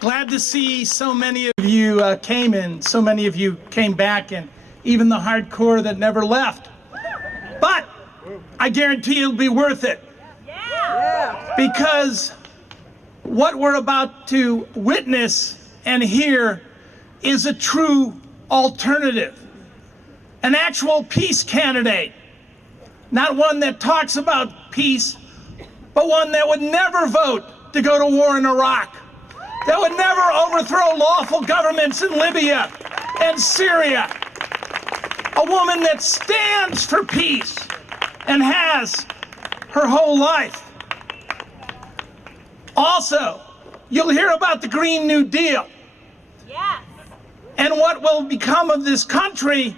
Glad to see so many of you came and so many of you came back, and even the hardcore that never left. But I guarantee it'll be worth it. Yeah. Because what we're about to witness and hear is a true alternative. An actual peace candidate. Not one that talks about peace, but one that would never vote to go to war in Iraq. That would never overthrow lawful governments in Libya and Syria. A woman that stands for peace and has her whole life. Also, you'll hear about the Green New Deal. Yes. And what will become of this country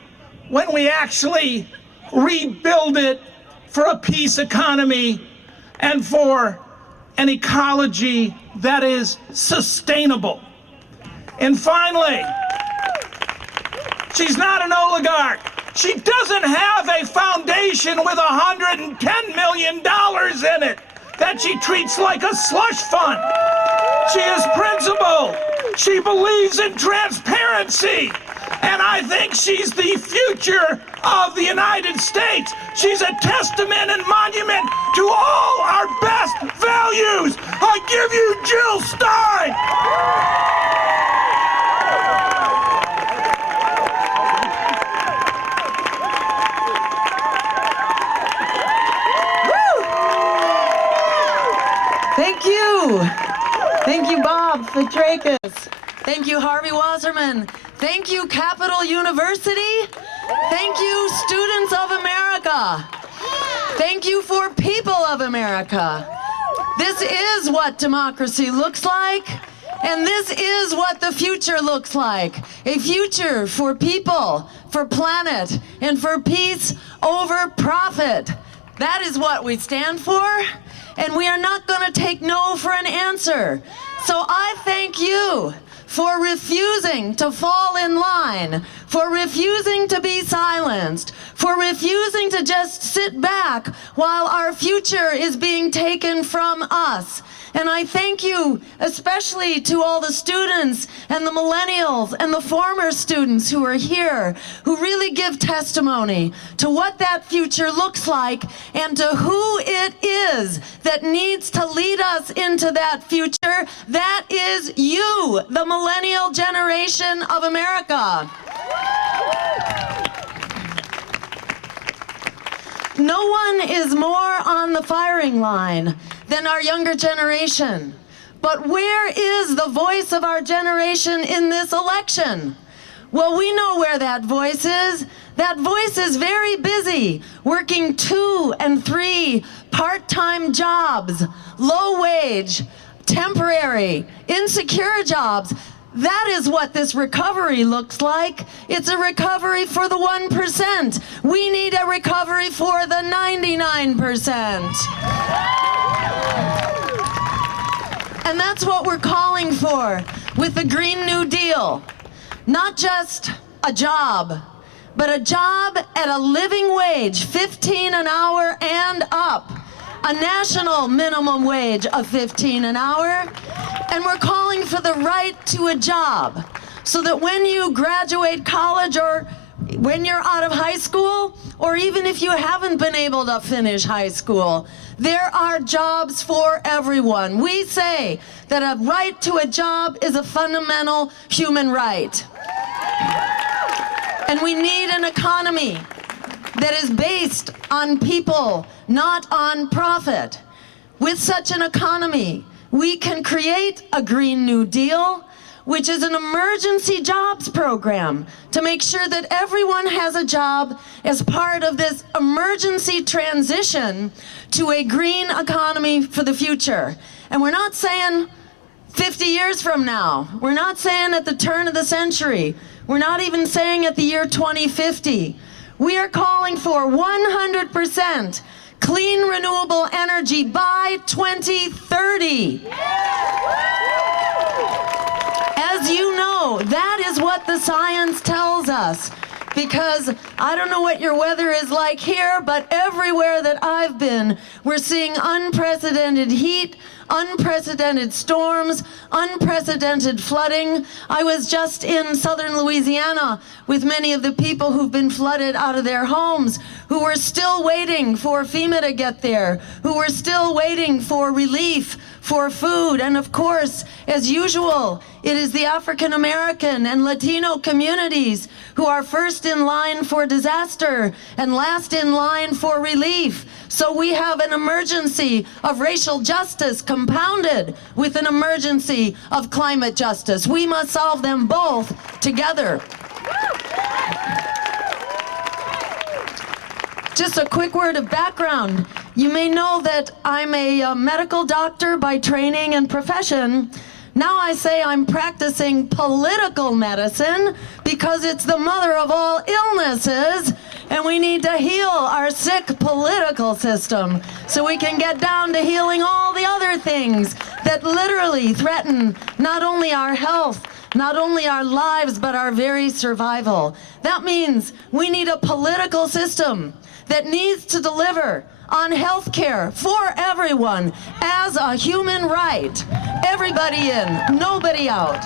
when we actually rebuild it for a peace economy and for an ecology that is sustainable. And finally, she's not an oligarch. She doesn't have a foundation with $110 million in it that she treats like a slush fund. She is principled. She believes in transparency. And I think she's the future of the United States. She's a testament and monument to all our best values. I give you Jill Stein. Thank you. Thank you, Bob Fitrakis. Thank you, Harvey Wasserman. Thank you, Capital University. Thank you, students of America. Thank you for people of America. This is what democracy looks like, and this is what the future looks like. A future for people, for planet, and for peace over profit. That is what we stand for, and we are not going to take no for an answer. So I thank you for refusing to fall in line, for refusing to be silenced, for refusing to just sit back while our future is being taken from us. And I thank you especially to all the students and the millennials and the former students who are here, who really give testimony to what that future looks like and to who it is that needs to lead us into that future. That is you, the millennial generation of America. No one is more on the firing line than our younger generation. But where is the voice of our generation in this election? Well, we know where that voice is. That voice is very busy, working 2 and 3 part-time jobs, low wage, temporary, insecure jobs. That is what this recovery looks like. It's a recovery for the 1%. We need a recovery for the 99%. And that's what we're calling for with the Green New Deal. Not just a job, but a job at a living wage, 15 an hour and up. A national minimum wage of 15 an hour. And we're calling for the right to a job so that when you graduate college or when you're out of high school, or even if you haven't been able to finish high school, there are jobs for everyone. We say that a right to a job is a fundamental human right. And we need an economy that is based on people, not on profit. With such an economy, we can create a Green New Deal, which is an emergency jobs program to make sure that everyone has a job as part of this emergency transition to a green economy for the future. And we're not saying 50 years from now. We're not saying at the turn of the century. We're not even saying at the year 2050. We are calling for 100% clean renewable energy by 2030. As you know, that is what the science tells us. Because I don't know what your weather is like here, but everywhere that I've been, we're seeing unprecedented heat, unprecedented storms, unprecedented flooding. I was just in southern Louisiana with many of the people who've been flooded out of their homes, who were still waiting for FEMA to get there, who were still waiting for relief, for food. And of course, as usual, it is the African American and Latino communities who are first in line for disaster and last in line for relief. So we have an emergency of racial justice compounded with an emergency of climate justice. We must solve them both together. Just a quick word of background. You may know that I'm a medical doctor by training and profession. Now I say I'm practicing political medicine because it's the mother of all illnesses, and we need to heal our sick political system so we can get down to healing all the other things that literally threaten not only our health, not only our lives, but our very survival. That means we need a political system that needs to deliver on health care for everyone as a human right. Everybody in, nobody out,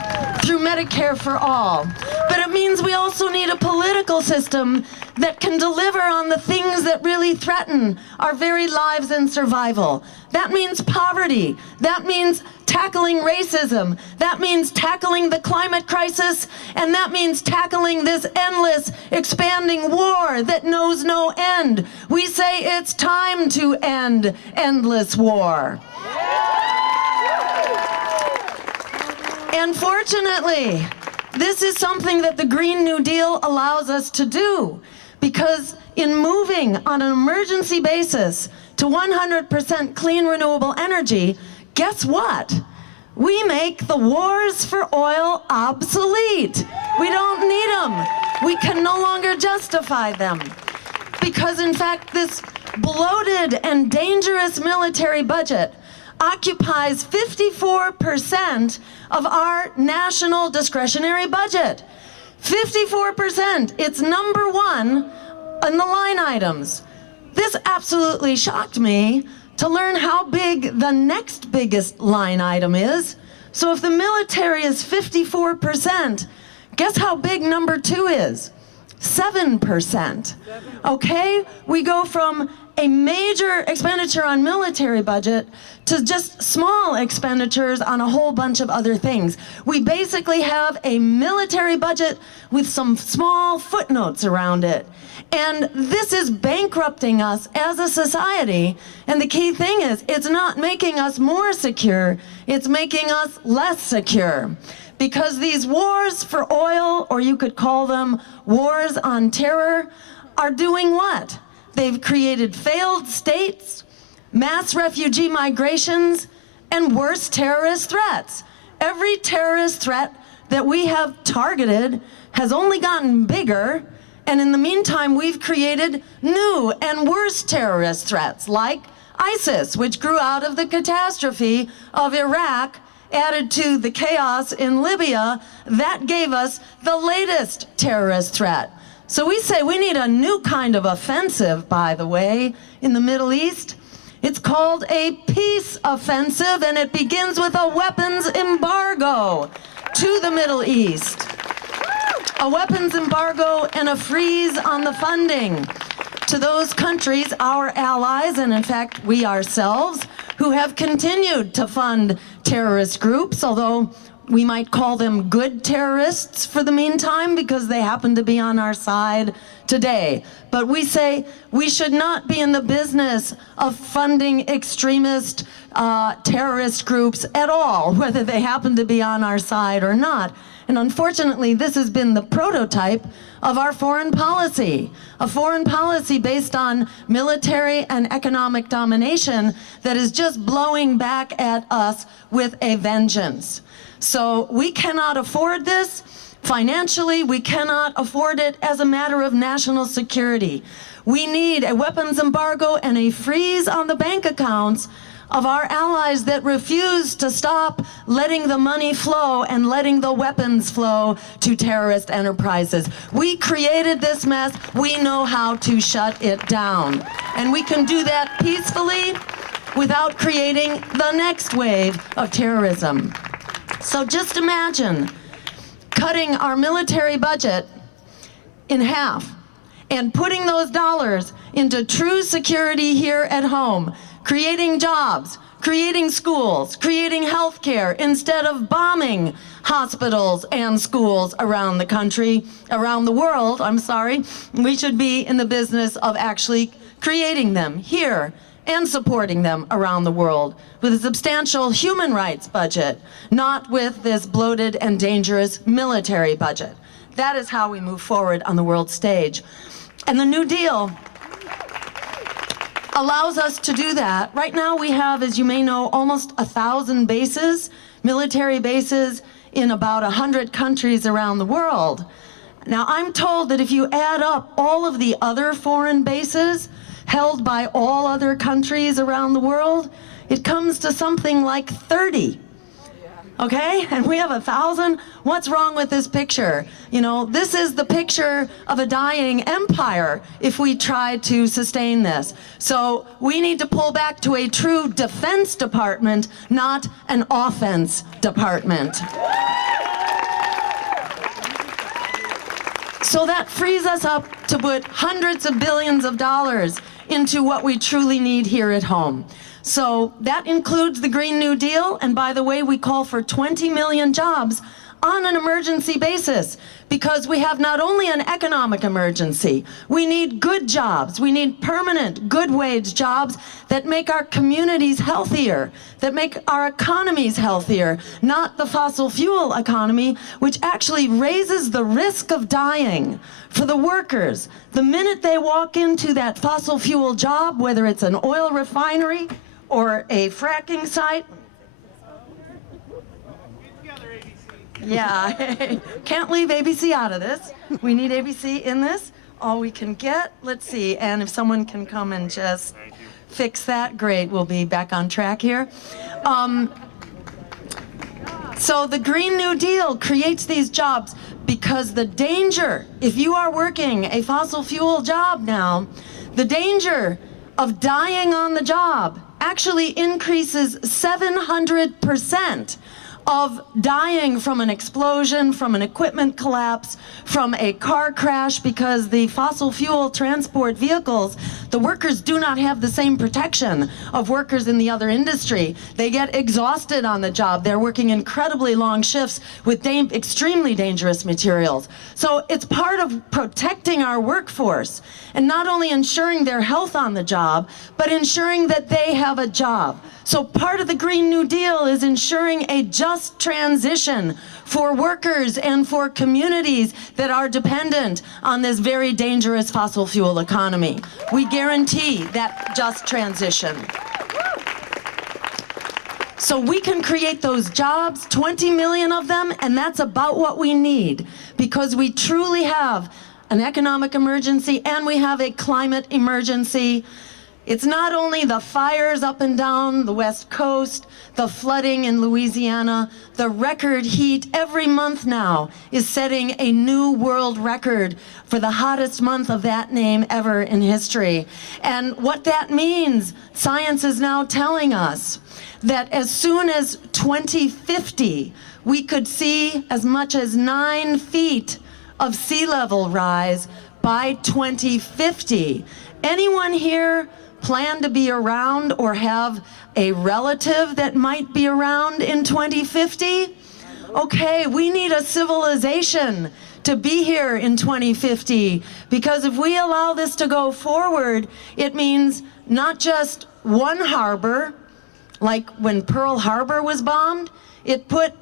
through Medicare for all. But it means we also need a political system that can deliver on the things that really threaten our very lives and survival. That means poverty. That means tackling racism. That means tackling the climate crisis. And that means tackling this endless, expanding war that knows no end. We say it's time to end endless war. And fortunately, this is something that the Green New Deal allows us to do, because in moving on an emergency basis to 100% clean renewable energy, guess what? We make the wars for oil obsolete. We don't need them. We can no longer justify them. Because in fact, this bloated and dangerous military budget occupies 54% of our national discretionary budget. 54%. It's number one in the line items. This absolutely shocked me to learn how big the next biggest line item is. So if the military is 54%, guess how big number two is? 7%. Okay? We go from a major expenditure on military budget to just small expenditures on a whole bunch of other things. We basically have a military budget with some small footnotes around it. And this is bankrupting us as a society. And the key thing is, it's not making us more secure, it's making us less secure. Because these wars for oil, or you could call them wars on terror, are doing what? They've created failed states, mass refugee migrations, and worse terrorist threats. Every terrorist threat that we have targeted has only gotten bigger, and in the meantime, we've created new and worse terrorist threats, like ISIS, which grew out of the catastrophe of Iraq, added to the chaos in Libya. That gave us the latest terrorist threat. So we say we need a new kind of offensive, by the way, in the Middle East. It's called a peace offensive, and it begins with a weapons embargo to the Middle East. A weapons embargo and a freeze on the funding to those countries, our allies, and in fact we ourselves, who have continued to fund terrorist groups, although we might call them good terrorists for the meantime because they happen to be on our side today. But we say we should not be in the business of funding extremist terrorist groups at all, whether they happen to be on our side or not. And unfortunately, this has been the prototype of our foreign policy, a foreign policy based on military and economic domination that is just blowing back at us with a vengeance. So we cannot afford this financially. We cannot afford it as a matter of national security. We need a weapons embargo and a freeze on the bank accounts of our allies that refuse to stop letting the money flow and letting the weapons flow to terrorist enterprises. We created this mess. We know how to shut it down. And we can do that peacefully. without creating the next wave of terrorism. So just imagine cutting our military budget in half and putting those dollars into true security here at home, creating jobs, creating schools, creating health care, instead of bombing hospitals and schools around the country, around the world, I'm sorry. We should be in the business of actually creating them here and supporting them around the world with a substantial human rights budget, not with this bloated and dangerous military budget. That is how we move forward on the world stage. And the New Deal allows us to do that. Right now we have, as you may know, almost 1,000 bases, military bases, in about 100 countries around the world. Now I'm told that if you add up all of the other foreign bases held by all other countries around the world, it comes to something like 30. Okay, and we have 1,000. What's wrong with this picture? You know, this is the picture of a dying empire if we try to sustain this. So we need to pull back to a true defense department, not an offense department. So that frees us up to put hundreds of billions of dollars into what we truly need here at home. So that includes the Green New Deal, and by the way, we call for 20 million jobs on an emergency basis, because we have not only an economic emergency, we need good jobs, we need permanent, good wage jobs that make our communities healthier, that make our economies healthier, not the fossil fuel economy, which actually raises the risk of dying for the workers. The minute they walk into that fossil fuel job, whether it's an oil refinery or a fracking site. Yeah, can't leave ABC out of this. We need ABC in this. All we can get, let's see, and if someone can come and just fix that, great, we'll be back on track here. So the Green New Deal creates these jobs because the danger, if you are working a fossil fuel job now, the danger of dying on the job actually increases 700% of dying from an explosion, from an equipment collapse, from a car crash, because the fossil fuel transport vehicles, the workers do not have the same protection of workers in the other industry. They get exhausted on the job. They're working incredibly long shifts with extremely dangerous materials. So it's part of protecting our workforce and not only ensuring their health on the job, but ensuring that they have a job. So part of the Green New Deal is ensuring a just transition for workers and for communities that are dependent on this very dangerous fossil fuel economy. We guarantee that just transition. So we can create those jobs, 20 million of them, and that's about what we need, because we truly have an economic emergency and we have a climate emergency. It's not only the fires up and down the West Coast, the flooding in Louisiana, the record heat every month now is setting a new world record for the hottest month of that name ever in history. And what that means, science is now telling us that as soon as 2050, we could see as much as 9 feet of sea level rise by 2050. Anyone here plan to be around or have a relative that might be around in 2050? Okay, we need a civilization to be here in 2050, because if we allow this to go forward, it means not just one harbor, like when Pearl Harbor was bombed, it put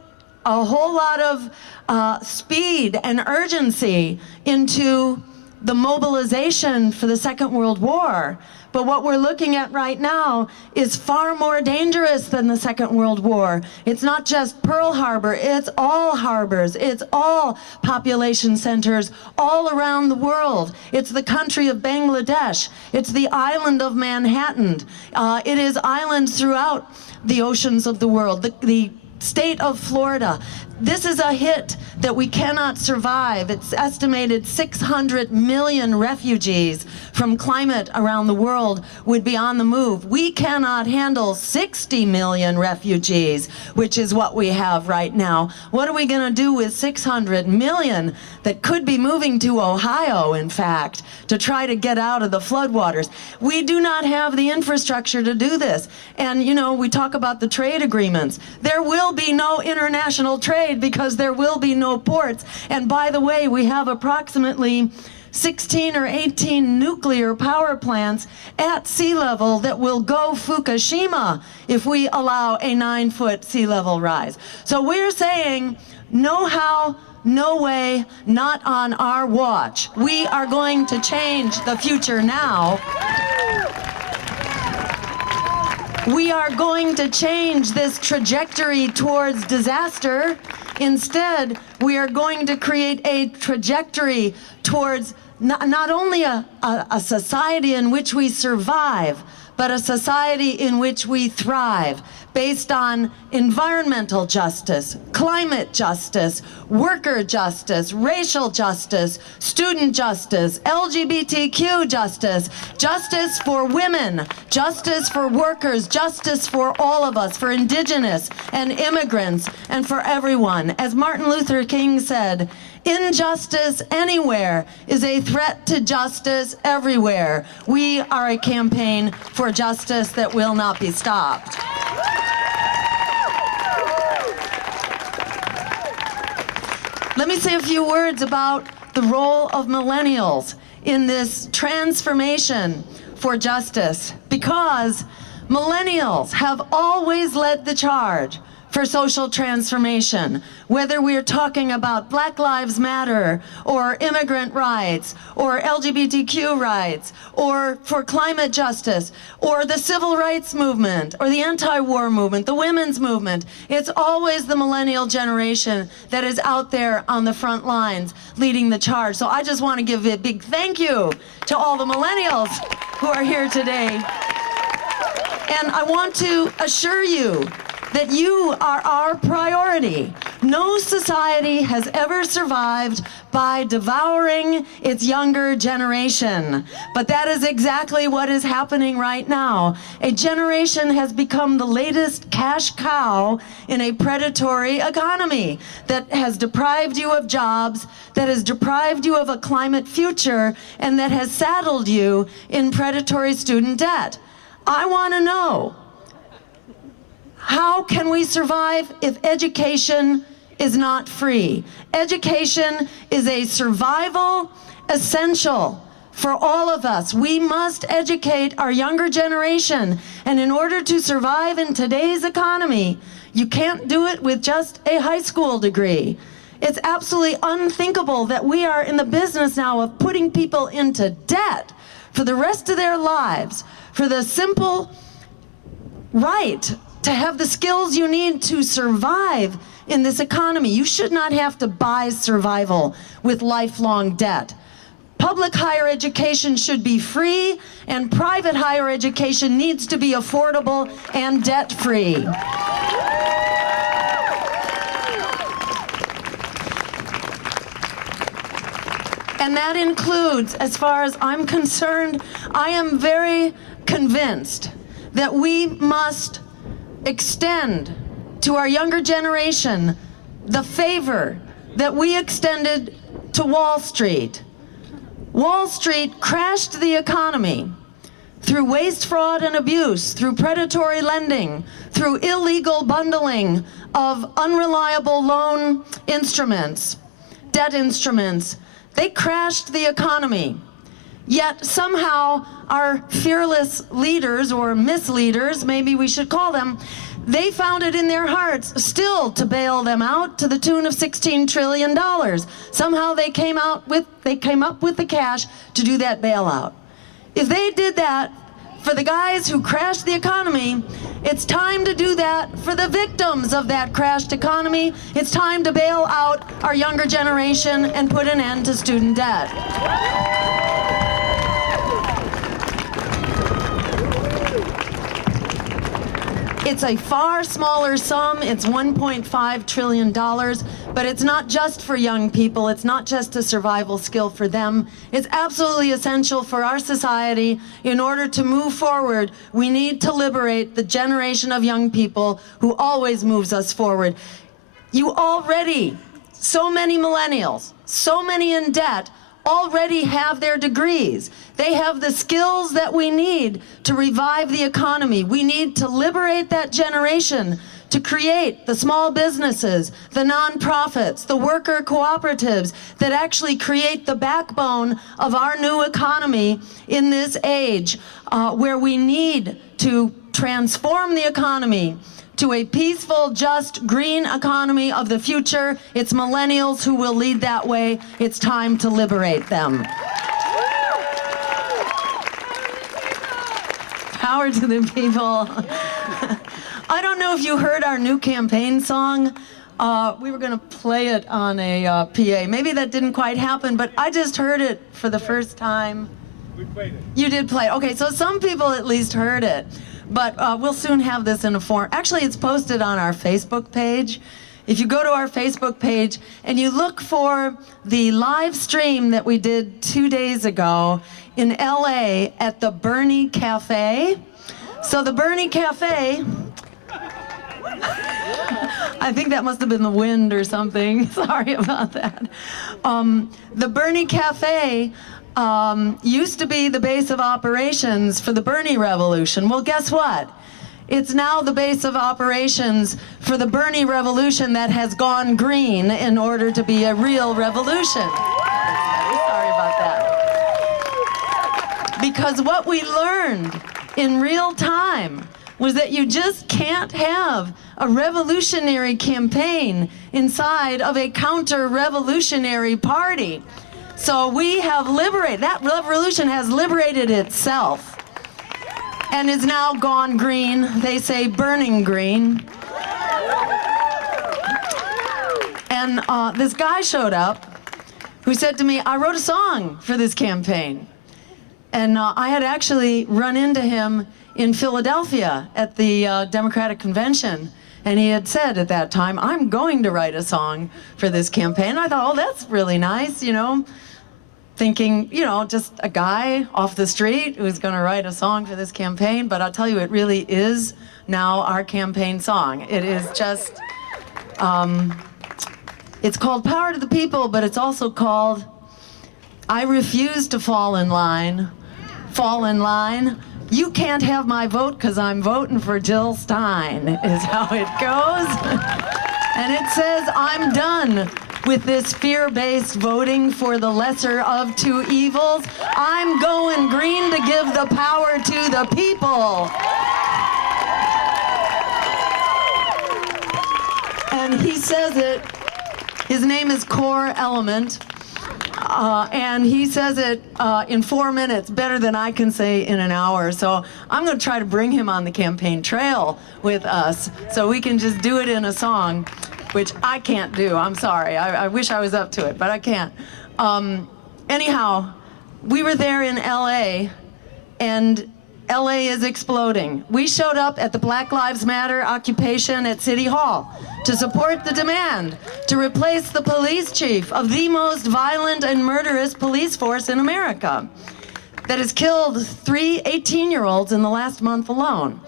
a whole lot of speed and urgency into the mobilization for the Second World War. But what we're looking at right now is far more dangerous than the Second World War. It's not just Pearl Harbor, it's all harbors, it's all population centers all around the world. It's the country of Bangladesh, it's the island of Manhattan, it is islands throughout the oceans of the world, the state of Florida. This is a hit that we cannot survive. It's estimated 600 million refugees from climate around the world would be on the move. We cannot handle 60 million refugees, which is what we have right now. What are we going to do with 600 million that could be moving to Ohio, in fact, to try to get out of the floodwaters? We do not have the infrastructure to do this. And, you know, we talk about the trade agreements. There will be no international trade because there will be no ports. And by the way, we have approximately 16 or 18 nuclear power plants at sea level that will go Fukushima if we allow a 9-foot sea level rise. So we're saying no how, no way, not on our watch. We are going to change the future now. We are going to change this trajectory towards disaster. Instead, we are going to create a trajectory towards not only a society in which we survive, but a society in which we thrive, based on environmental justice, climate justice, worker justice, racial justice, student justice, LGBTQ justice, justice for women, justice for workers, justice for all of us, for indigenous and immigrants, and for everyone. As Martin Luther King said, injustice anywhere is a threat to justice everywhere. We are a campaign for justice that will not be stopped. Let me say a few words about the role of millennials in this transformation for justice, because millennials have always led the charge for social transformation, whether we're talking about Black Lives Matter or immigrant rights or LGBTQ rights or for climate justice or the civil rights movement or the anti-war movement, the women's movement. It's always the millennial generation that is out there on the front lines leading the charge. So I just want to give a big thank you to all the millennials who are here today. And I want to assure you that you are our priority. No society has ever survived by devouring its younger generation. But that is exactly what is happening right now. A generation has become the latest cash cow in a predatory economy that has deprived you of jobs, that has deprived you of a climate future, and that has saddled you in predatory student debt. I want to know, how can we survive if education is not free? Education is a survival essential for all of us. We must educate our younger generation. And in order to survive in today's economy, you can't do it with just a high school degree. It's absolutely unthinkable that we are in the business now of putting people into debt for the rest of their lives for the simple right to have the skills you need to survive in this economy. You should not have to buy survival with lifelong debt. Public higher education should be free, and private higher education needs to be affordable and debt-free. And that includes, as far as I'm concerned, I am very convinced that we must extend to our younger generation the favor that we extended to Wall Street. Wall Street crashed the economy through waste, fraud, and abuse, through predatory lending, through illegal bundling of unreliable loan instruments, debt instruments. They crashed the economy. Yet somehow our fearless leaders, or misleaders, maybe we should call them, they found it in their hearts still to bail them out to the tune of $16 trillion. Somehow they came up with the cash to do that bailout. If they did that for the guys who crashed the economy, it's time to do that for the victims of that crashed economy. It's time to bail out our younger generation and put an end to student debt. It's a far smaller sum. It's $1.5 trillion, but it's not just for young people. It's not just a survival skill for them. It's absolutely essential for our society. In order to move forward, we need to liberate the generation of young people who always moves us forward. You already, so many millennials, so many in debt, already have their degrees. They have the skills that we need to revive the economy. We need to liberate that generation to create the small businesses, the nonprofits, the worker cooperatives that actually create the backbone of our new economy in this age where we need to transform the economy to a peaceful, just, green economy of the future. It's millennials who will lead that way. It's time to liberate them. Power to the people. I don't know if you heard our new campaign song. We were going to play it on a PA. Maybe that didn't quite happen, but I just heard it for the first time. We played it. You did play it. Okay, so some people at least heard it. But we'll soon have this in a form. Actually, it's posted on our Facebook page. If you go to our Facebook page and you look for the live stream that we did 2 days ago in LA at the Bernie Cafe. So the Bernie Cafe, I think that must have been the wind or something. Sorry about that. The Bernie Cafe used to be the base of operations for the Bernie Revolution. Well, guess what? It's now the base of operations for the Bernie Revolution that has gone green in order to be a real revolution. Sorry about that. Because what we learned in real time was that you just can't have a revolutionary campaign inside of a counter-revolutionary party. So we have liberated, that revolution has liberated itself and is now gone green. They say burning green. And this guy showed up who said to me, I wrote a song for this campaign. And I had actually run into him in Philadelphia at the Democratic Convention. And he had said at that time, I'm going to write a song for this campaign. I thought, oh, that's really nice, you know. Thinking, you know, just a guy off the street who's going to write a song for this campaign. But I'll tell you, it really is now our campaign song. It is just, it's called Power to the People, but it's also called I Refuse to Fall in Line. Fall in line. You can't have my vote because I'm voting for Jill Stein, is how it goes. And it says, I'm done with this fear-based voting for the lesser of two evils. I'm going green to give the power to the people. And he says it, his name is Core Element, and he says it in 4 minutes, better than I can say in an hour. So I'm going to try to bring him on the campaign trail with us so we can just do it in a song, which I can't do. I'm sorry. I wish I was up to it, but I can't. Anyhow, we were there in LA, and LA is exploding. We showed up at the Black Lives Matter occupation at City Hall to support the demand to replace the police chief of the most violent and murderous police force in America that has killed 3 18-year-olds in the last month alone.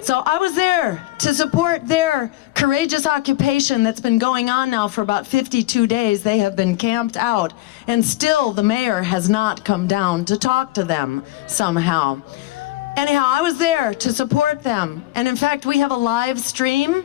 So I was there to support their courageous occupation that's been going on now for about 52 days. They have been camped out, and still the mayor has not come down to talk to them somehow. Anyhow, I was there to support them. And in fact, we have a live stream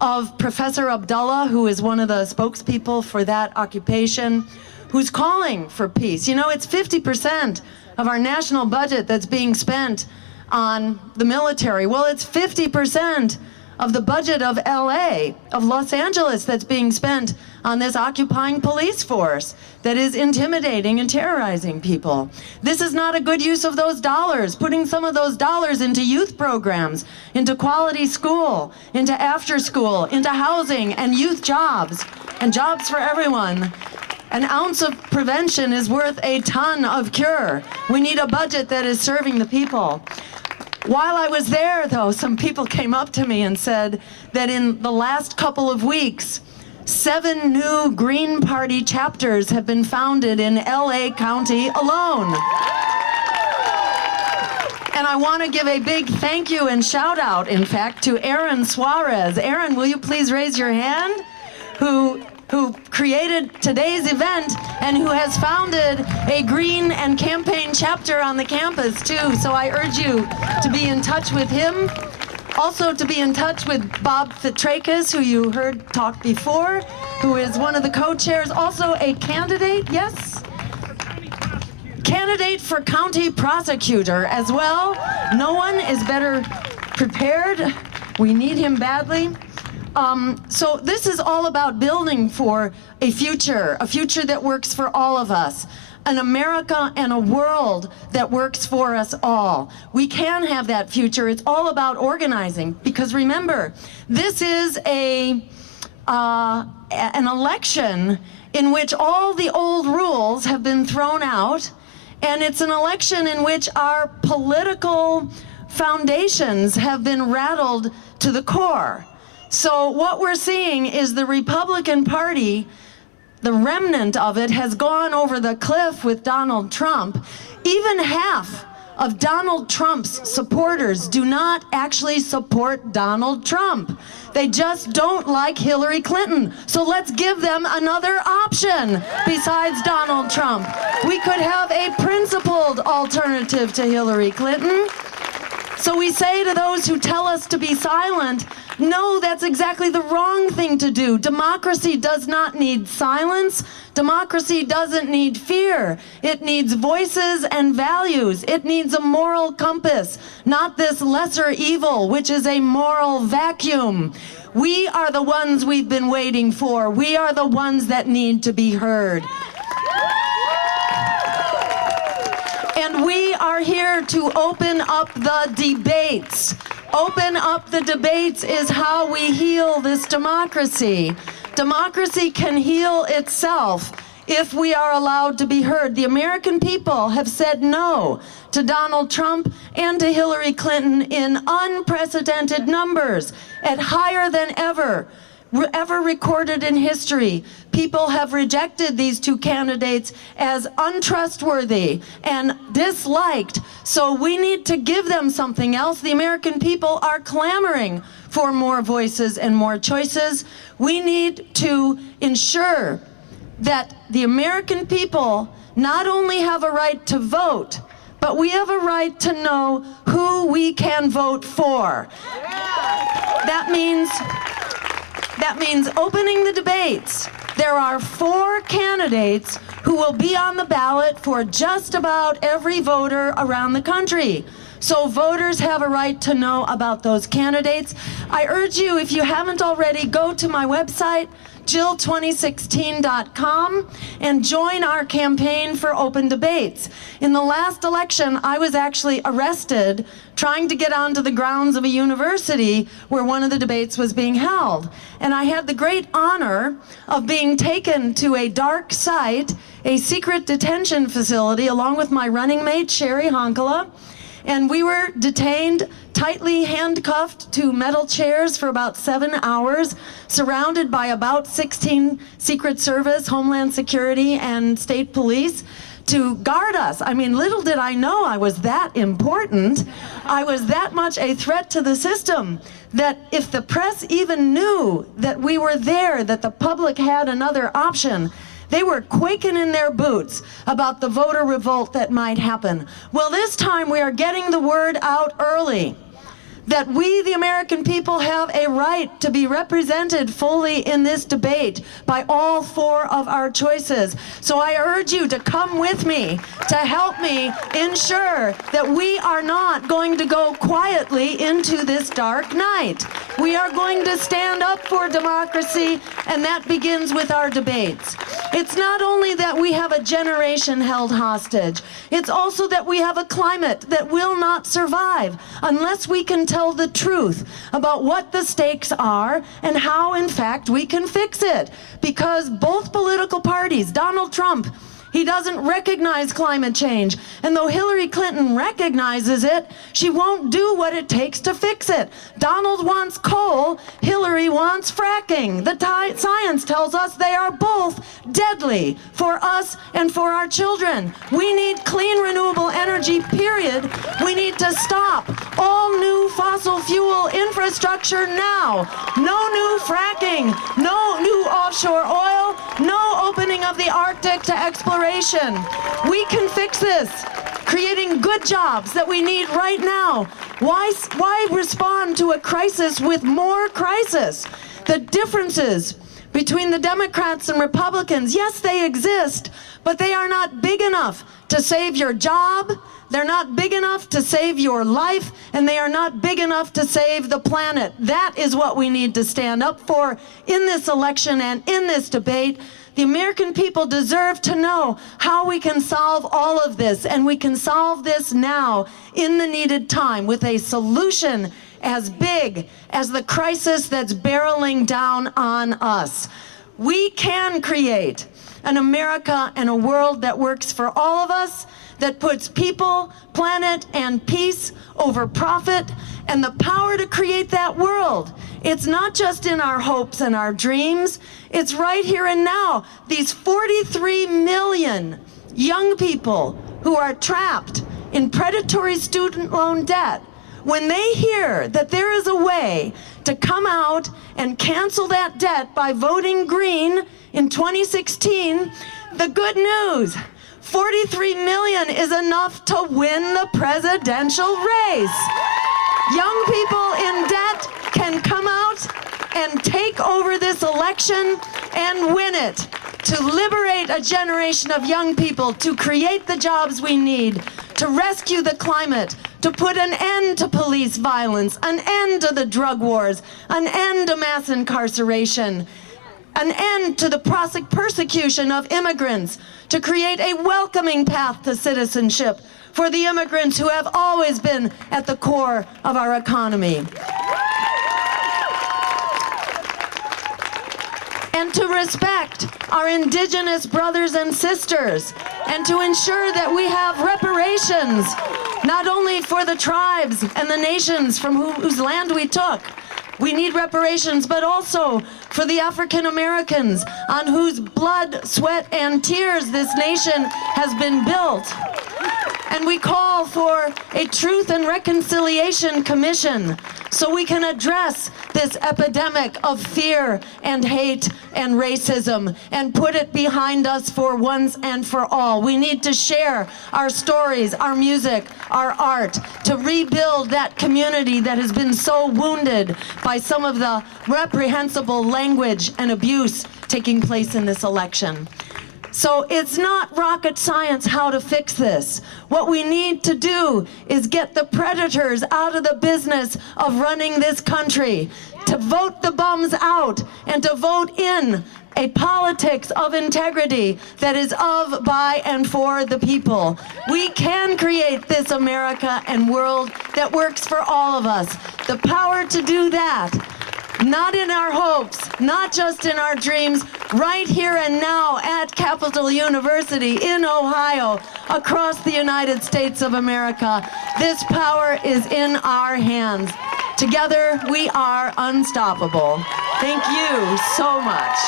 of Professor Abdullah, who is one of the spokespeople for that occupation, who's calling for peace. You know, it's 50% of our national budget that's being spent on the military. Well, it's 50% of the budget of LA, of Los Angeles, that's being spent on this occupying police force that is intimidating and terrorizing people. This is not a good use of those dollars. Putting some of those dollars into youth programs, into quality school, into after school, into housing and youth jobs, and jobs for everyone. An ounce of prevention is worth a ton of cure. We need a budget that is serving the people. While I was there, though, some people came up to me and said that in the last couple of weeks, 7 new Green Party chapters have been founded in LA County alone. And I want to give a big thank you and shout out, in fact, to Aaron Suarez. Aaron, will you please raise your hand? Who created today's event and who has founded a green and campaign chapter on the campus too. So I urge you to be in touch with him. Also to be in touch with Bob Fitrakis, who you heard talk before, who is one of the co-chairs, also a candidate, yes? Candidate for county prosecutor as well. No one is better prepared. We need him badly. So this is all about building for a future that works for all of us, an America and a world that works for us all. We can have that future. It's all about organizing, because remember, this is an election in which all the old rules have been thrown out, and it's an election in which our political foundations have been rattled to the core. So what we're seeing is the Republican Party, the remnant of it, has gone over the cliff with Donald Trump. Even half of Donald Trump's supporters do not actually support Donald Trump. They just don't like Hillary Clinton. So let's give them another option besides Donald Trump. We could have a principled alternative to Hillary Clinton. So we say to those who tell us to be silent, no, that's exactly the wrong thing to do. Democracy does not need silence. Democracy doesn't need fear. It needs voices and values. It needs a moral compass, not this lesser evil, which is a moral vacuum. We are the ones we've been waiting for. We are the ones that need to be heard. And we are here to open up the debates. Open up the debates is how we heal this democracy. Democracy can heal itself if we are allowed to be heard. The American people have said no to Donald Trump and to Hillary Clinton in unprecedented numbers, at higher than ever recorded in history. People have rejected these two candidates as untrustworthy and disliked. So we need to give them something else. The American people are clamoring for more voices and more choices. We need to ensure that the American people not only have a right to vote, but we have a right to know who we can vote for. That means opening the debates. There are 4 candidates who will be on the ballot for just about every voter around the country. So voters have a right to know about those candidates. I urge you, if you haven't already, go to my website, jill2016.com, and join our campaign for open debates. In the last election, I was actually arrested trying to get onto the grounds of a university where one of the debates was being held. And I had the great honor of being taken to a dark site, a secret detention facility, along with my running mate, Sherry Honkala. And we were detained, tightly handcuffed to metal chairs for about 7 hours, surrounded by about 16 Secret Service, Homeland Security, and state police to guard us. I mean, little did I know I was that important. I was that much a threat to the system that if the press even knew that we were there, that the public had another option, they were quaking in their boots about the voter revolt that might happen. Well, this time we are getting the word out early that we, the American people, have a right to be represented fully in this debate by all 4 of our choices. So I urge you to come with me to help me ensure that we are not going to go quietly into this dark night. We are going to stand up for democracy, and that begins with our debates. It's not only that we have a generation held hostage, it's also that we have a climate that will not survive unless we can tell the truth about what the stakes are and how, in fact, we can fix it. Because both political parties, Donald Trump, He doesn't recognize climate change. And though Hillary Clinton recognizes it, she won't do what it takes to fix it. Donald wants coal, Hillary wants fracking. The science tells us they are both deadly for us and for our children. We need clean, renewable energy, period. We need to stop all new fossil fuel infrastructure now. No new fracking, no new offshore oil, no opening of the Arctic to exploration. We can fix this, creating good jobs that we need right now. Why respond to a crisis with more crisis? The differences between the Democrats and Republicans, yes, they exist, but they are not big enough to save your job. They're not big enough to save your life, and they are not big enough to save the planet. That is what we need to stand up for in this election and in this debate. The American people deserve to know how we can solve all of this, and we can solve this now in the needed time with a solution as big as the crisis that's barreling down on us. We can create an America and a world that works for all of us, that puts people, planet, and peace over profit, and the power to create that world. It's not just in our hopes and our dreams, it's right here and now. These 43 million young people who are trapped in predatory student loan debt, when they hear that there is a way to come out and cancel that debt by voting green in 2016, the good news, 43 million is enough to win the presidential race. Young people in debt can come out and take over this election and win it, to liberate a generation of young people, to create the jobs we need, to rescue the climate, to put an end to police violence, an end to the drug wars, an end to mass incarceration, an end to the persecution of immigrants, to create a welcoming path to citizenship for the immigrants who have always been at the core of our economy. And to respect our indigenous brothers and sisters, and to ensure that we have reparations, not only for the tribes and the nations from whose land we took. We need reparations, but also for the African Americans on whose blood, sweat, and tears this nation has been built. And we call for a Truth and Reconciliation Commission so we can address this epidemic of fear and hate and racism and put it behind us for once and for all. We need to share our stories, our music, our art, to rebuild that community that has been so wounded by some of the reprehensible language and abuse taking place in this election. So it's not rocket science how to fix this. What we need to do is get the predators out of the business of running this country, to vote the bums out and to vote in a politics of integrity that is of, by, and for the people. We can create this America and world that works for all of us. The power to do that, not in our hopes, not just in our dreams, right here and now at Capital University in Ohio, across the United States of America. This power is in our hands. Together, we are unstoppable. Thank you so much.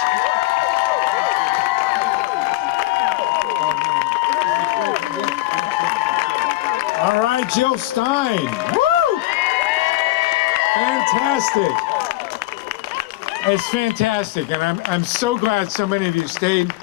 All right, Jill Stein. Woo! Fantastic. It's fantastic, and I'm so glad so many of you stayed.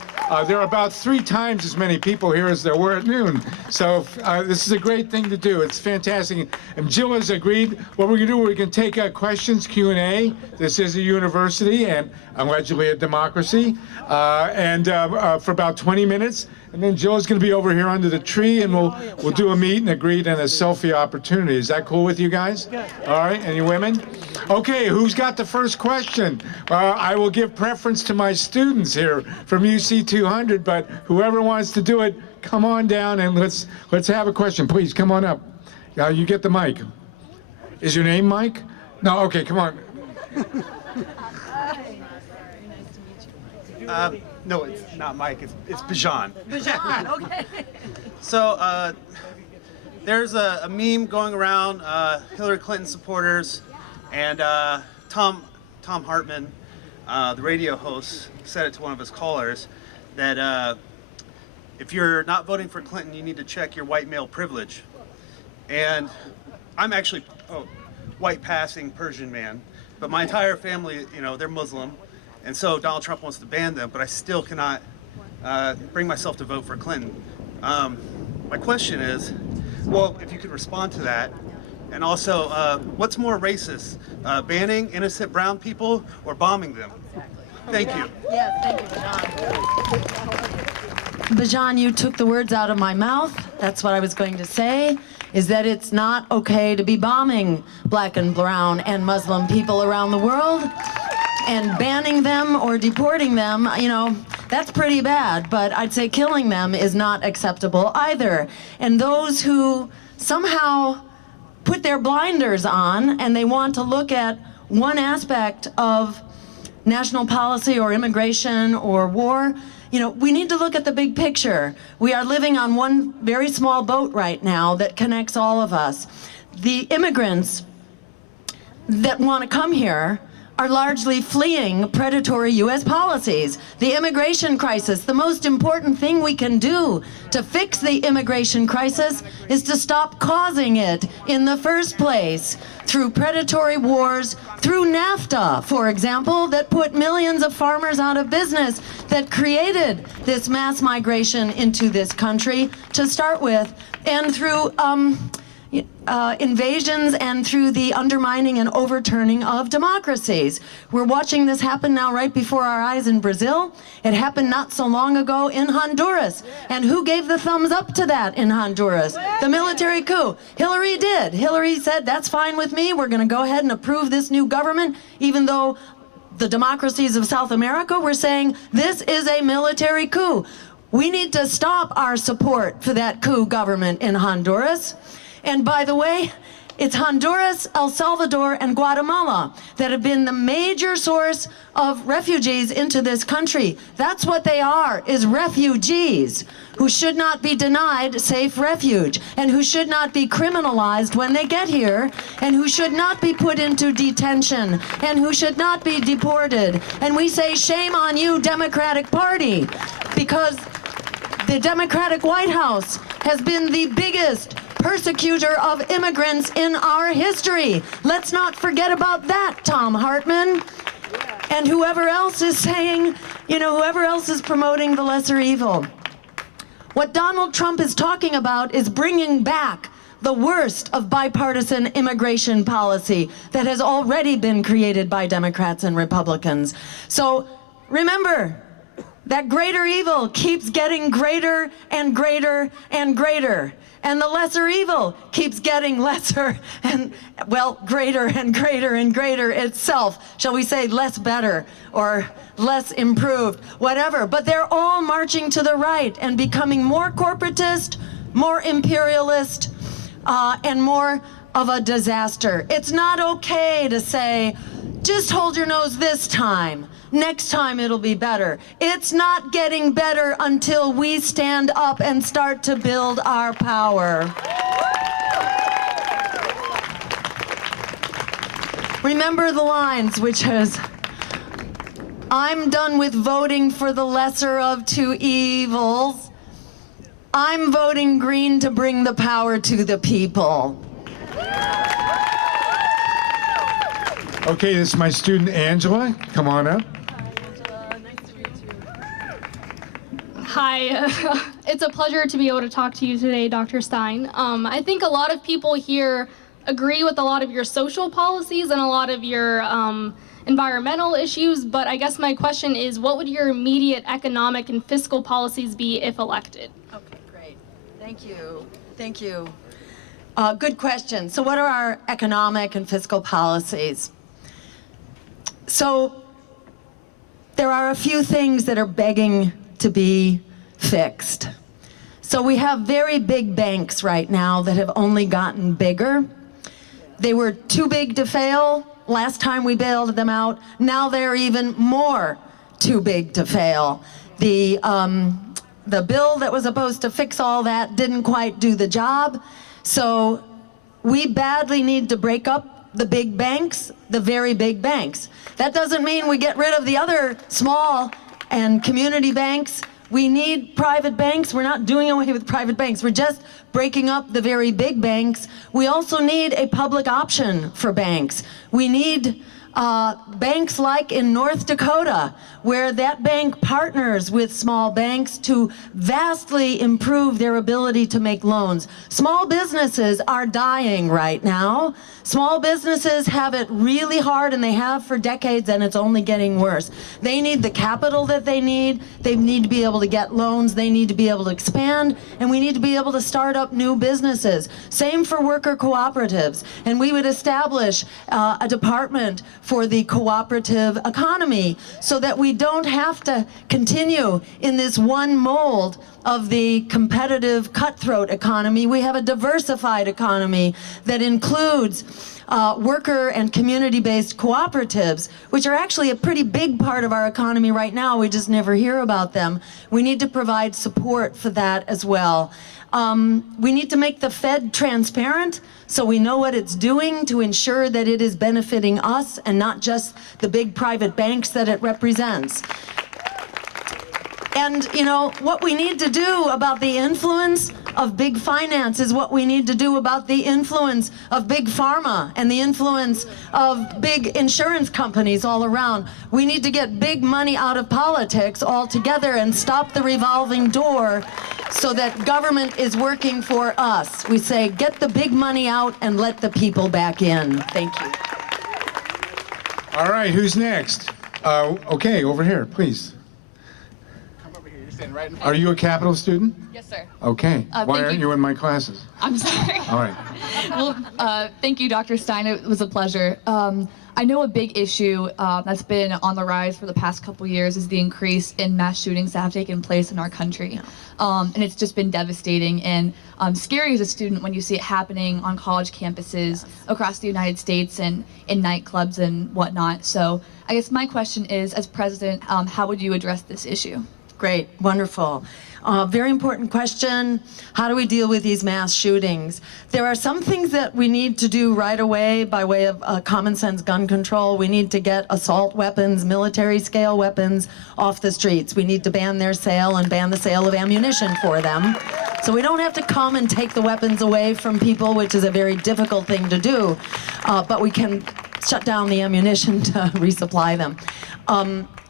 There are about 3 times as many people here as there were at noon. So this is a great thing to do. It's fantastic. And Jill has agreed. What we're going to do, we can take questions, Q&A. This is a university and allegedly a democracy. For about 20 minutes. And then Jill's going to be over here under the tree, and we'll do a meet and a greet and a selfie opportunity. Is that cool with you guys? Good. All right. Any women? Okay. Who's got the first question? I will give preference to my students here from UC 200, but whoever wants to do it, come on down and let's have a question. Please come on up. You get the mic. Is your name Mike? No. Okay. Come on. No, it's not Mike. It's Bijan. Bijan, okay. So there's a meme going around, Hillary Clinton supporters, and Tom Hartman, the radio host, said it to one of his callers that if you're not voting for Clinton, you need to check your white male privilege. And I'm actually a white passing Persian man, but my entire family, they're Muslim. And so Donald Trump wants to ban them, but I still cannot bring myself to vote for Clinton. My question is, well, if you could respond to that, and also, what's more racist, banning innocent brown people or bombing them? Thank you. Yes, thank you, Bijan. Bijan, you took the words out of my mouth. That's what I was going to say, is that it's not okay to be bombing black and brown and Muslim people around the world. And banning them or deporting them, that's pretty bad, but I'd say killing them is not acceptable either. And those who somehow put their blinders on and they want to look at one aspect of national policy or immigration or war, we need to look at the big picture. We are living on one very small boat right now that connects all of us. The immigrants that want to come here are largely fleeing predatory U.S. policies. The immigration crisis, the most important thing we can do to fix the immigration crisis is to stop causing it in the first place through predatory wars, through NAFTA, for example, that put millions of farmers out of business, that created this mass migration into this country to start with, and through invasions and through the undermining and overturning of democracies. We're watching this happen now right before our eyes in Brazil. It happened not so long ago in Honduras. And who gave the thumbs up to that in Honduras? The military coup. Hillary did. Hillary said, that's fine with me. We're going to go ahead and approve this new government, even though the democracies of South America were saying, this is a military coup. We need to stop our support for that coup government in Honduras. And by the way, it's Honduras, El Salvador, and Guatemala that have been the major source of refugees into this country. That's what they are, is refugees who should not be denied safe refuge and who should not be criminalized when they get here and who should not be put into detention and who should not be deported. And we say, shame on you, Democratic Party, because the Democratic White House has been the biggest persecutor of immigrants in our history. Let's not forget about that, Tom Hartman. And whoever else is saying, whoever else is promoting the lesser evil. What Donald Trump is talking about is bringing back the worst of bipartisan immigration policy that has already been created by Democrats and Republicans. So remember, that greater evil keeps getting greater and greater and greater. And the lesser evil keeps getting lesser and, greater and greater and greater itself. Shall we say less better or less improved, whatever. But they're all marching to the right and becoming more corporatist, more imperialist, and more of a disaster. It's not okay to say, just hold your nose this time. Next time it'll be better. It's not getting better until we stand up and start to build our power. Remember the lines, which is, I'm done with voting for the lesser of two evils. I'm voting green to bring the power to the people. Okay, this is my student Angela. Come on up. Hi, it's a pleasure to be able to talk to you today, Dr. Stein. I think a lot of people here agree with a lot of your social policies and a lot of your environmental issues, but I guess my question is, what would your immediate economic and fiscal policies be if elected? Okay, great. Thank you. Thank you. Good question. So what are our economic and fiscal policies? So there are a few things that are begging to be fixed. So we have very big banks right now that have only gotten bigger. They were too big to fail last time we bailed them out. Now they're even more too big to fail. The bill that was supposed to fix all that didn't quite do the job. So we badly need to break up the big banks, the very big banks. That doesn't mean we get rid of the other small and community banks. We need private banks. We're not doing away with private banks. We're just breaking up the very big banks. We also need a public option for banks. We need banks like in North Dakota, where that bank partners with small banks to vastly improve their ability to make loans. Small businesses are dying right now. Small businesses have it really hard, and they have for decades, and it's only getting worse. They need the capital that they need. They need to be able to get loans. They need to be able to expand, and we need to be able to start up new businesses. Same for worker cooperatives. And we would establish a department for the cooperative economy so that we don't have to continue in this one mold of the competitive cutthroat economy. We have a diversified economy that includes worker and community-based cooperatives, which are actually a pretty big part of our economy right now. We just never hear about them. We need to provide support for that as well. We need to make the Fed transparent so we know what it's doing to ensure that it is benefiting us and not just the big private banks that it represents. And, you know, what we need to do about the influence of big finance is what we need to do about the influence of big pharma and the influence of big insurance companies all around. We need to get big money out of politics altogether and stop the revolving door so that government is working for us. We say, get the big money out and let the people back in. Thank you. All right, who's next? Okay, over here, please. Are you a Capital student? Yes, sir. Okay. Why aren't you in my classes? I'm sorry. All right. Well, thank you, Dr. Stein. It was a pleasure. I know a big issue that's been on the rise for the past couple years is the increase in mass shootings that have taken place in our country. And it's just been devastating and scary as a student when you see it happening on college campuses across the United States and in nightclubs and whatnot. So I guess my question is, as president, how would you address this issue? Great, wonderful. Very important question. How do we deal with these mass shootings? There are some things that we need to do right away by way of common sense gun control. We need to get assault weapons, military scale weapons off the streets. We need to ban their sale and ban the sale of ammunition for them. So we don't have to come and take the weapons away from people, which is a very difficult thing to do, but we can shut down the ammunition to resupply them.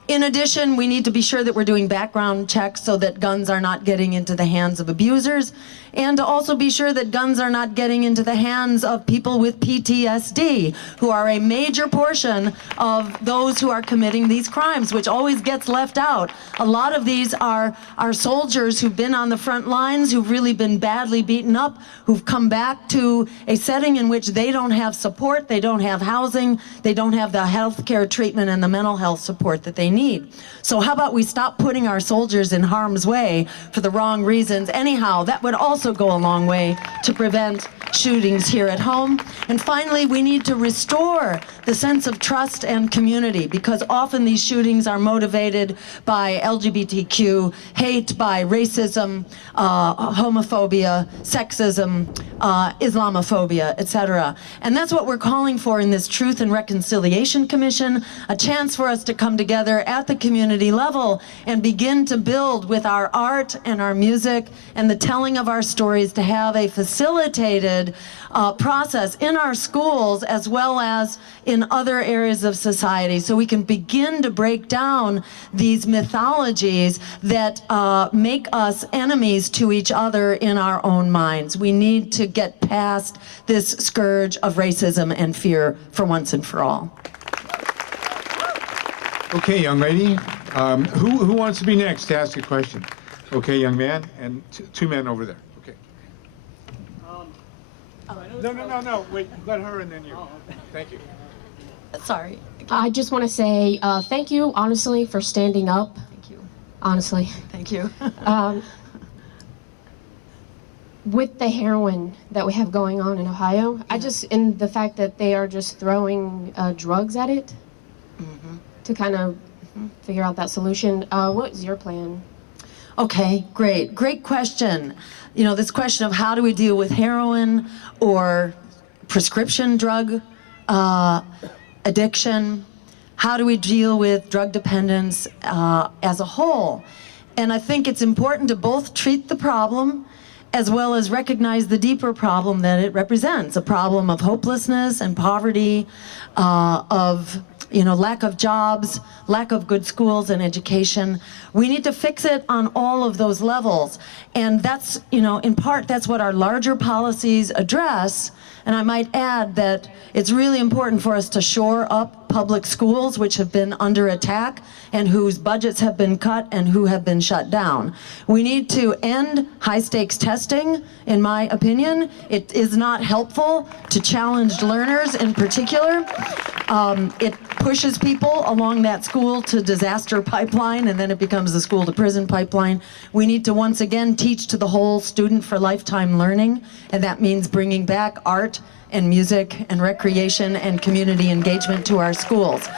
In addition, we need to be sure that we're doing background checks so that guns are not getting into the hands of abusers, and to also be sure that guns are not getting into the hands of people with PTSD, who are a major portion of those who are committing these crimes, which always gets left out. A lot of these are soldiers who've been on the front lines, who've really been badly beaten up, who've come back to a setting in which they don't have support, they don't have housing, they don't have the health care treatment and the mental health support that they need. So how about we stop putting our soldiers in harm's way for the wrong reasons? Anyhow, that would also go a long way to prevent shootings here at home. And finally, we need to restore the sense of trust and community, because often these shootings are motivated by LGBTQ hate, by racism, homophobia, sexism, Islamophobia, etc. And that's what we're calling for in this Truth and Reconciliation Commission, a chance for us to come together at the community level and begin to build with our art and our music and the telling of our stories to have a facilitated process in our schools as well as in other areas of society, so we can begin to break down these mythologies that make us enemies to each other in our own minds. We need to get past this scourge of racism and fear for once and for all. Okay, young lady. Who wants to be next to ask a question? Okay, young man, and two men over there. Okay. No. Wait, let her and then you. Thank you. Sorry. I just want to say thank you, honestly, for standing up. Thank you. Honestly. Thank you. With the heroin that we have going on in Ohio, in the fact that they are just throwing drugs at it to kind of figure out that solution. What is your plan? Okay, great. Great question. You know, this question of how do we deal with heroin or prescription drug addiction? How do we deal with drug dependence as a whole? And I think it's important to both treat the problem as well as recognize the deeper problem that it represents, a problem of hopelessness and poverty, of lack of jobs, lack of good schools and education. We need to fix it on all of those levels. And that's, in part, that's what our larger policies address. And I might add that it's really important for us to shore up public schools, which have been under attack and whose budgets have been cut and who have been shut down. We need to end high-stakes testing, in my opinion. It is not helpful to challenged learners in particular. It pushes people along that school to disaster pipeline, and then it becomes the school to prison pipeline. We need to once again teach to the whole student for lifetime learning, and that means bringing back art and music and recreation and community engagement to our schools.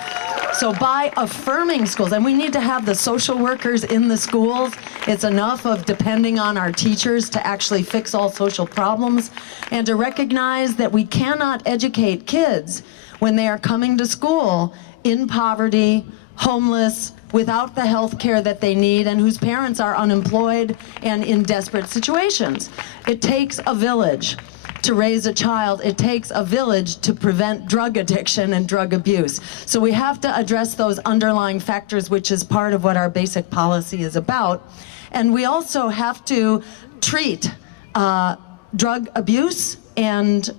So by affirming schools, and we need to have the social workers in the schools, it's enough of depending on our teachers to actually fix all social problems, and to recognize that we cannot educate kids when they are coming to school in poverty, homeless, without the health care that they need, and whose parents are unemployed and in desperate situations. It takes a village to raise a child. It takes a village to prevent drug addiction and drug abuse. So we have to address those underlying factors, which is part of what our basic policy is about. And we also have to treat drug abuse and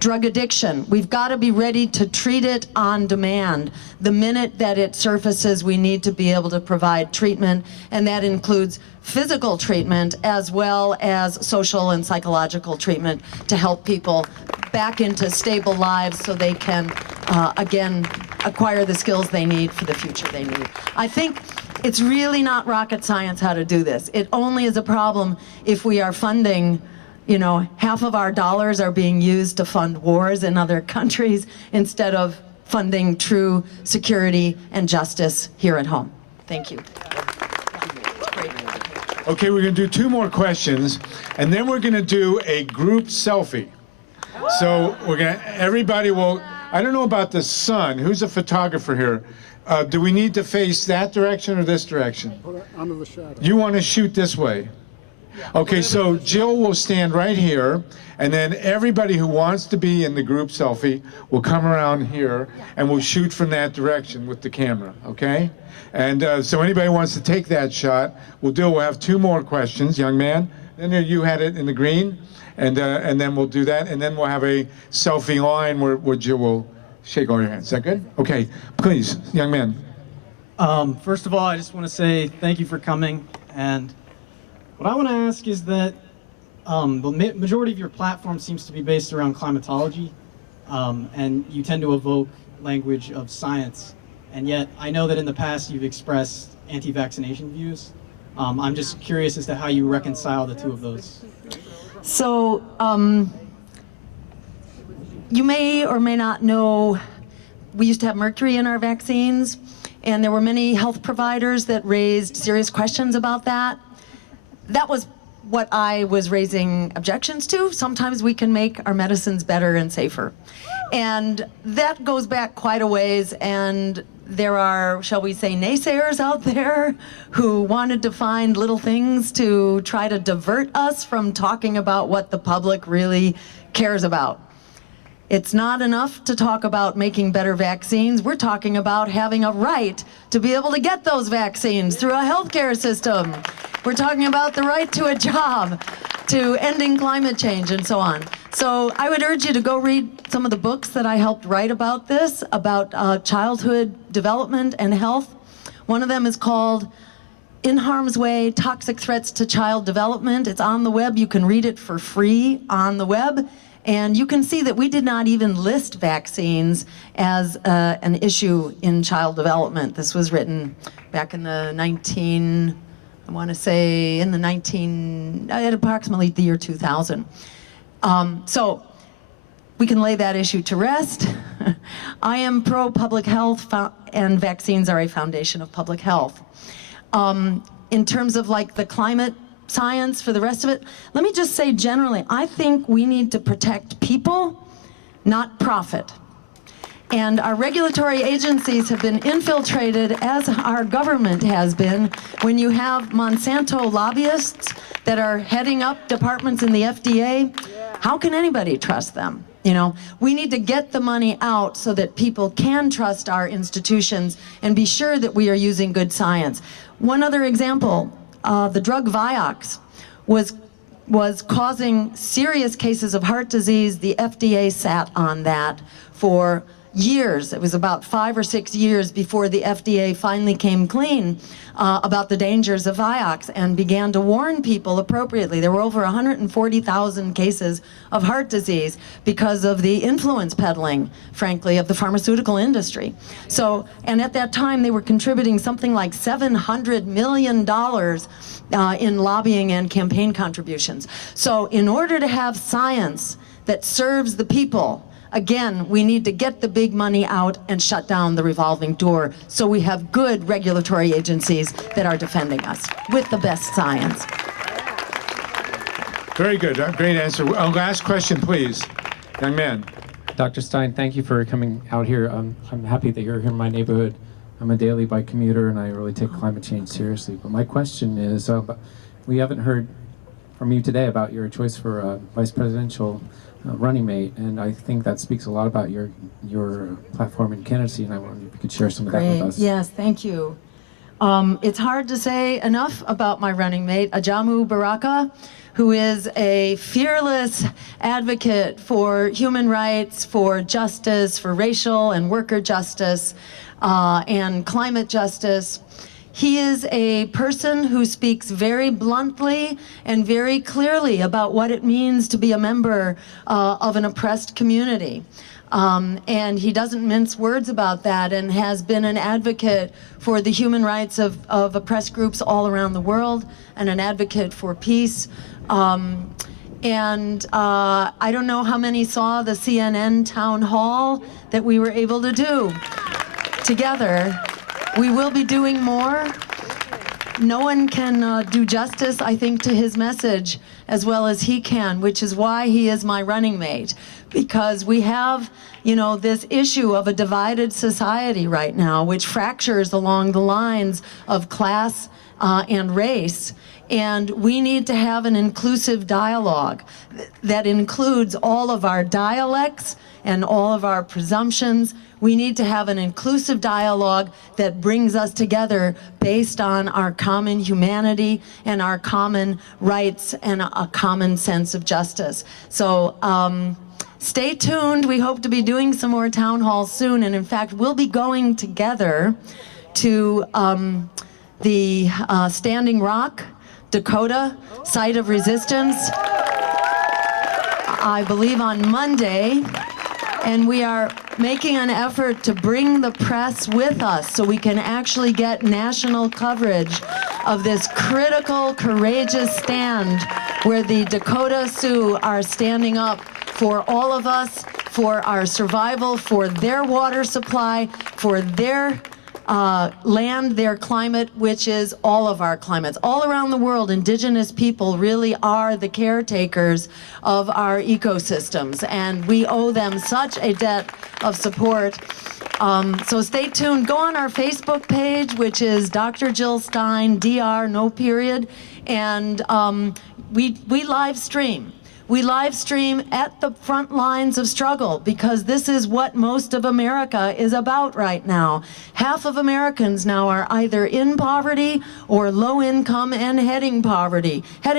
drug addiction. We've got to be ready to treat it on demand. The minute that it surfaces, we need to be able to provide treatment, and that includes physical treatment as well as social and psychological treatment to help people back into stable lives so they can, again, acquire the skills they need for the future they need. I think it's really not rocket science how to do this. It only is a problem if we are funding, half of our dollars are being used to fund wars in other countries instead of funding true security and justice here at home. Thank you. Okay, we're going to do 2 more questions, and then we're going to do a group selfie. So everybody will, I don't know about the sun. Who's a photographer here? Do we need to face that direction or this direction? Under the shadow. You want to shoot this way? Okay, so Jill will stand right here, and then everybody who wants to be in the group selfie will come around here, and we'll shoot from that direction with the camera, okay? And so anybody who wants to take that shot, we'll have 2 more questions, young man. Then you had it in the green, and then we'll do that, and then we'll have a selfie line where Jill will shake all your hands. Is that good? Okay, please, young man. First of all, I just want to say thank you for coming, and what I want to ask is that the majority of your platform seems to be based around climatology, and you tend to evoke language of science, and yet I know that in the past you've expressed anti-vaccination views. I'm just curious as to how you reconcile the 2 of those. So, you may or may not know, we used to have mercury in our vaccines, and there were many health providers that raised serious questions about that. That was what I was raising objections to. Sometimes we can make our medicines better and safer. And that goes back quite a ways, and there are, shall we say, naysayers out there who wanted to find little things to try to divert us from talking about what the public really cares about. It's not enough to talk about making better vaccines. We're talking about having a right to be able to get those vaccines through a healthcare system. We're talking about the right to a job, to ending climate change, and so on. So I would urge you to go read some of the books that I helped write about this, about childhood development and health. One of them is called In Harm's Way, Toxic Threats to Child Development. It's on the web. You can read it for free on the web. And you can see that we did not even list vaccines as an issue in child development. This was written back in the at approximately the year 2000. So we can lay that issue to rest. I am pro-public health, and vaccines are a foundation of public health. In terms of like the climate science for the rest of it, let me just say generally, I think we need to protect people, not profit. And our regulatory agencies have been infiltrated, as our government has been, when you have Monsanto lobbyists that are heading up departments in the FDA. How can anybody trust them? You know, we need to get the money out so that people can trust our institutions and be sure that we are using good science. One other example, the drug Vioxx was causing serious cases of heart disease. The FDA sat on that for years. It was about 5 or 6 years before the FDA finally came clean about the dangers of Vioxx and began to warn people appropriately. There were over 140,000 cases of heart disease because of the influence peddling, frankly, of the pharmaceutical industry. So, and at that time they were contributing something like $700 million in lobbying and campaign contributions. So in order to have science that serves the people, again, we need to get the big money out and shut down the revolving door so we have good regulatory agencies that are defending us with the best science. Very good. Great answer. Last question, please. Young man. Dr. Stein, thank you for coming out here. I'm happy that you're here in my neighborhood. I'm a daily bike commuter, and I really take climate change seriously. But my question is, we haven't heard from you today about your choice for vice presidential running mate, and I think that speaks a lot about your platform and candidacy, and I wonder if you could share some of that with us. Yes, thank you. It's hard to say enough about my running mate, Ajamu Baraka, who is a fearless advocate for human rights, for justice, for racial and worker justice, and climate justice. He is a person who speaks very bluntly and very clearly about what it means to be a member of an oppressed community. And he doesn't mince words about that and has been an advocate for the human rights of oppressed groups all around the world and an advocate for peace. I don't know how many saw the CNN town hall that we were able to do together. We will be doing more. No one can do justice, I think, to his message as well as he can, which is why he is my running mate. Because we have, you know, this issue of a divided society right now, which fractures along the lines of class and race. And we need to have an inclusive dialogue that includes all of our dialects and all of our presumptions. We need to have an inclusive dialogue that brings us together based on our common humanity and our common rights and a common sense of justice. So stay tuned. We hope to be doing some more town halls soon. And in fact, we'll be going together to the Standing Rock, Dakota site of resistance, I believe on Monday. And we are making an effort to bring the press with us so we can actually get national coverage of this critical, courageous stand where the Dakota Sioux are standing up for all of us, for our survival, for their water supply, for their land, their climate, which is all of our climates. All around the world, indigenous people really are the caretakers of our ecosystems, and we owe them such a debt of support. So stay tuned. Go on our Facebook page, which is Dr. Jill Stein, DR, no period, and we live stream. We live stream at the front lines of struggle because this is what most of America is about right now. Half of Americans now are either in poverty or low income and heading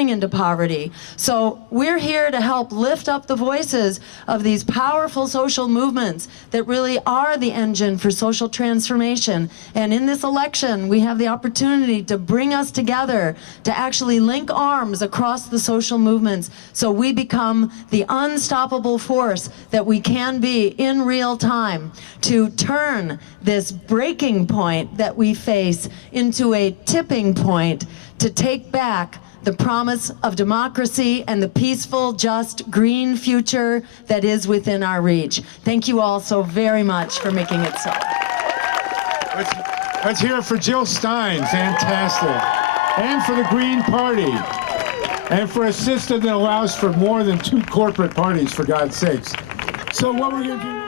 into poverty. So we're here to help lift up the voices of these powerful social movements that really are the engine for social transformation. And in this election, we have the opportunity to bring us together, to actually link arms across the social movements so we become the unstoppable force that we can be in real time to turn this breaking point that we face into a tipping point to take back the promise of democracy and the peaceful, just, green future that is within our reach. Thank you all so very much for making it so. Let's hear it for Jill Stein, fantastic. And for the Green Party. And for a system that allows for more than 2 corporate parties, for God's sakes. So what we're going to do...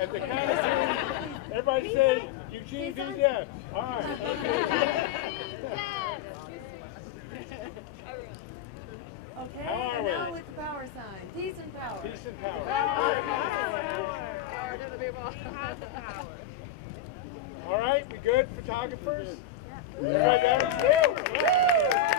At the count of 3, everybody say, Eugene, be deaf. All right. Okay, How are and we? now with the power sign. Peace and power. Peace and power. Power to the people. All right, we good, photographers? Everybody got it?